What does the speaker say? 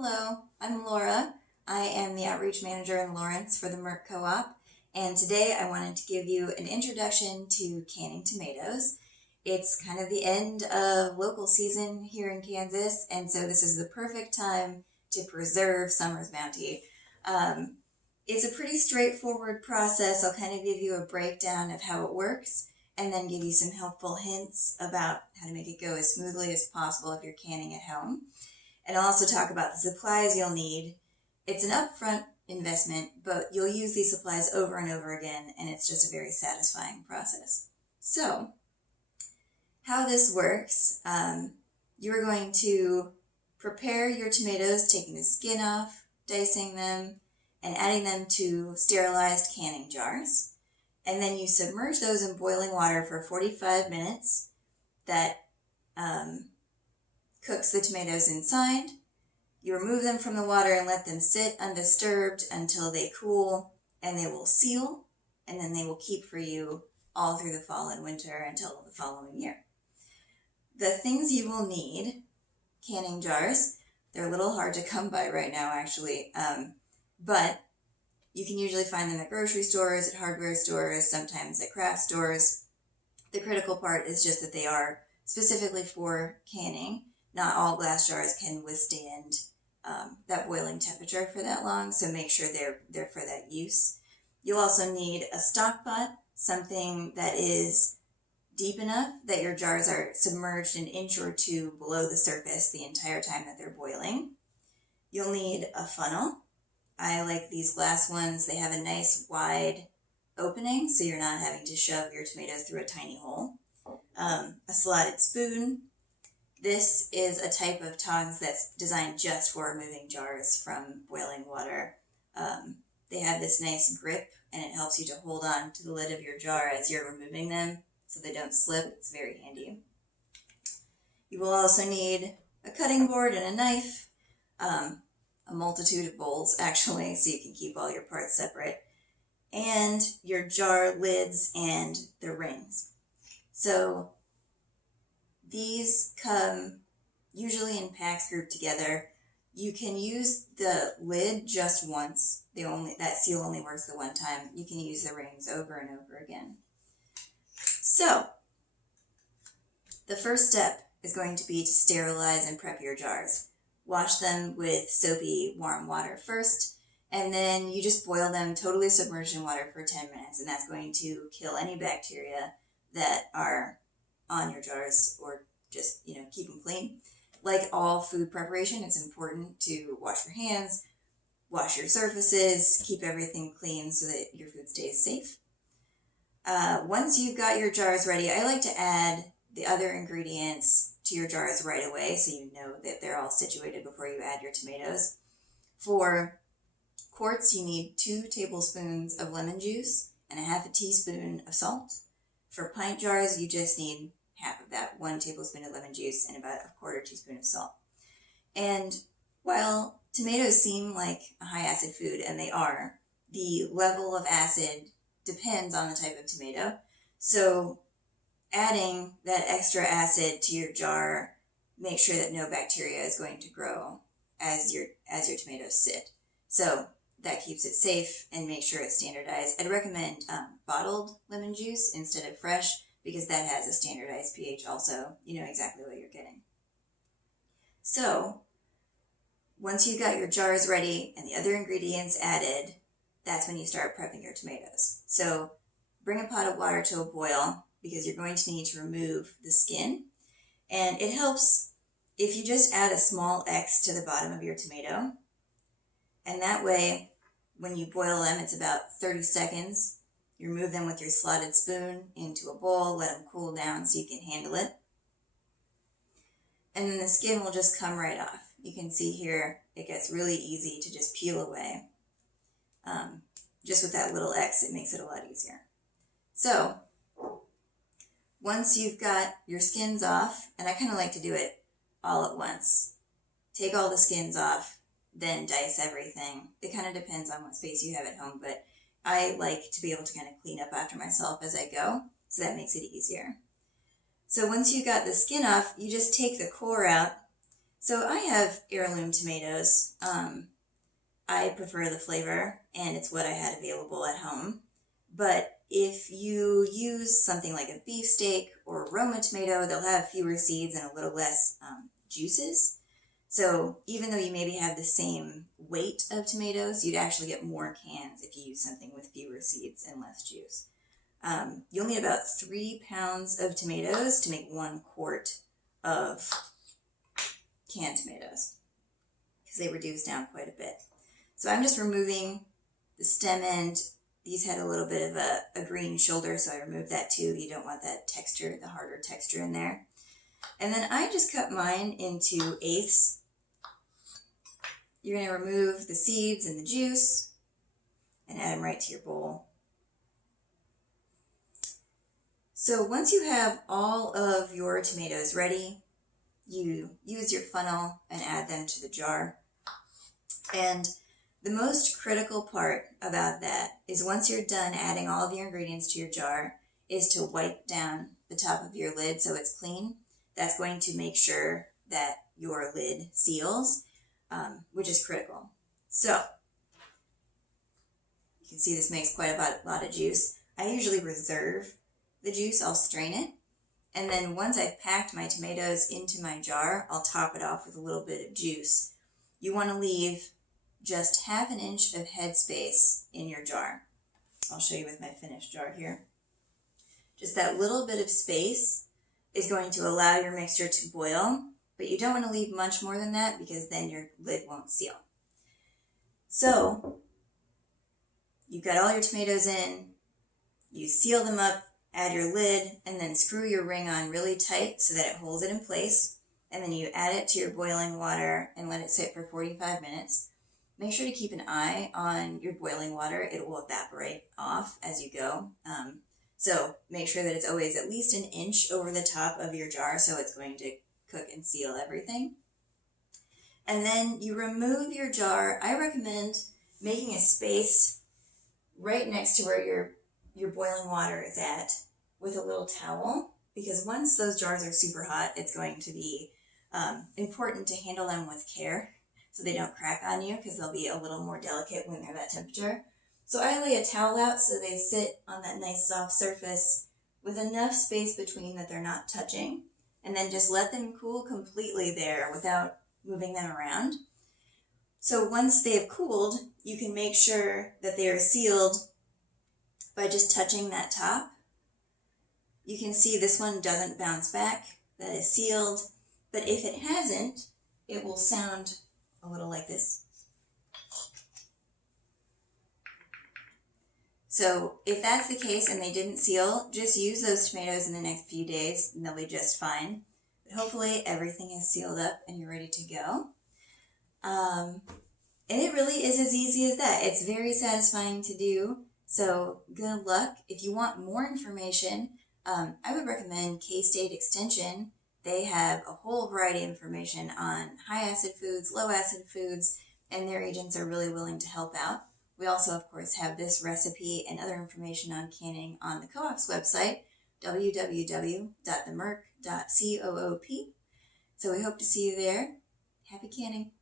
Hello, I'm Laura. I am the Outreach Manager in Lawrence for the Merck Co+op, and today I wanted to give you an introduction to canning tomatoes. It's kind of the end of local season here in Kansas, and so this is the perfect time to preserve summer's bounty. It's a pretty straightforward process. I'll kind of give you a breakdown of how it works, and then give you some helpful hints about how to make it go as smoothly as possible if you're canning at home. And I'll also talk about the supplies you'll need. It's an upfront investment, but you'll use these supplies over and over again, and it's just a very satisfying process. So, how this works, you're going to prepare your tomatoes, taking the skin off, dicing them, and adding them to sterilized canning jars. And then you submerge those in boiling water for 45 minutes. That cooks the tomatoes inside. You remove them from the water and let them sit undisturbed until they cool, and they will seal, and then they will keep for you all through the fall and winter until the following year. The things you will need: canning jars. They're a little hard to come by right now, actually, but you can usually find them at grocery stores, at hardware stores, sometimes at craft stores. The critical part is just that they are specifically for canning. Not all glass jars can withstand that boiling temperature for that long, so make sure they're for that use. You'll also need a stock pot, something that is deep enough that your jars are submerged an inch or two below the surface the entire time that they're boiling. You'll need a funnel. I like these glass ones. They have a nice wide opening, so you're not having to shove your tomatoes through a tiny hole. A slotted spoon. This is a type of tongs that's designed just for removing jars from boiling water. They have this nice grip, and it helps you to hold on to the lid of your jar as you're removing them so they don't slip. It's very handy. You will also need a cutting board and a knife, a multitude of bowls actually, so you can keep all your parts separate, and your jar lids and the rings. So these come usually in packs grouped together. You can use the lid just once. That seal only works the one time. You can use the rings over and over again. So, the first step is going to be to sterilize and prep your jars. Wash them with soapy warm water first, and then you just boil them totally submerged in water for 10 minutes, and that's going to kill any bacteria that are on your jars, or just, keep them clean. Like all food preparation, it's important to wash your hands, wash your surfaces, keep everything clean so that your food stays safe. Once you've got your jars ready, I like to add the other ingredients to your jars right away so you know that they're all situated before you add your tomatoes. For quarts, you need 2 tablespoons of lemon juice and a half a teaspoon of salt. For pint jars, you just need half of that, 1 tablespoon of lemon juice and about a quarter teaspoon of salt. And while tomatoes seem like a high acid food, and they are, the level of acid depends on the type of tomato. So adding that extra acid to your jar, make sure that no bacteria is going to grow as your tomatoes sit. So that keeps it safe and make sure it's standardized. I'd recommend bottled lemon juice instead of fresh, because that has a standardized pH also. You know exactly what you're getting. So once you've got your jars ready and the other ingredients added, that's when you start prepping your tomatoes. So bring a pot of water to a boil, because you're going to need to remove the skin. And it helps if you just add a small X to the bottom of your tomato. And that way, when you boil them, it's about 30 seconds. You remove them with your slotted spoon into a bowl, let them cool down so you can handle it. And then the skin will just come right off. You can see here, it gets really easy to just peel away. Just with that little X, it makes it a lot easier. So, once you've got your skins off, and I kind of like to do it all at once. Take all the skins off, then dice everything. It kind of depends on what space you have at home, but I like to be able to kind of clean up after myself as I go, so that makes it easier. So once you got the skin off, you just take the core out, So I have heirloom tomatoes. I prefer the flavor, and it's what I had available at home. But if you use something like a beefsteak or a Roma tomato, they'll have fewer seeds and a little less juices. So even though you maybe have the same weight of tomatoes, you'd actually get more cans if you use something with fewer seeds and less juice. You'll need about 3 pounds of tomatoes to make 1 quart of canned tomatoes, because they reduce down quite a bit. So I'm just removing the stem end. These had a little bit of a green shoulder, so I removed that too. You don't want that texture, the harder texture in there. And then I just cut mine into eighths. You're going to remove the seeds and the juice and add them right to your bowl. So once you have all of your tomatoes ready, you use your funnel and add them to the jar. And the most critical part about that is once you're done adding all of your ingredients to your jar is to wipe down the top of your lid so it's clean. That's going to make sure that your lid seals, which is critical. So you can see this makes quite a lot of juice. I usually reserve the juice. I'll strain it. And then once I've packed my tomatoes into my jar, I'll top it off with a little bit of juice. You want to leave just 1/2 inch of headspace in your jar. I'll show you with my finished jar here. Just that little bit of space is going to allow your mixture to boil, but you don't want to leave much more than that because then your lid won't seal. So you've got all your tomatoes in, you seal them up, add your lid, and then screw your ring on really tight so that it holds it in place. And then you add it to your boiling water and let it sit for 45 minutes. Make sure to keep an eye on your boiling water. It will evaporate off as you go. So make sure that it's always at least 1 inch over the top of your jar so it's going to cook and seal everything. And then you remove your jar. I recommend making a space right next to where your boiling water is at with a little towel, because once those jars are super hot, it's going to be important to handle them with care so they don't crack on you, because they'll be a little more delicate when they're that temperature. So I lay a towel out so they sit on that nice soft surface with enough space between that they're not touching, and then just let them cool completely there without moving them around. So once they've cooled, you can make sure that they are sealed by just touching that top. You can see this one doesn't bounce back. That is sealed. But if it hasn't, it will sound a little like this. So if that's the case and they didn't seal, just use those tomatoes in the next few days and they'll be just fine. But hopefully everything is sealed up and you're ready to go. And it really is as easy as that. It's very satisfying to do. So good luck. If you want more information, I would recommend K-State Extension. They have a whole variety of information on high acid foods, low acid foods, and their agents are really willing to help out. We also, of course, have this recipe and other information on canning on the Co-op's website, www.themerc.coop. So we hope to see you there. Happy canning.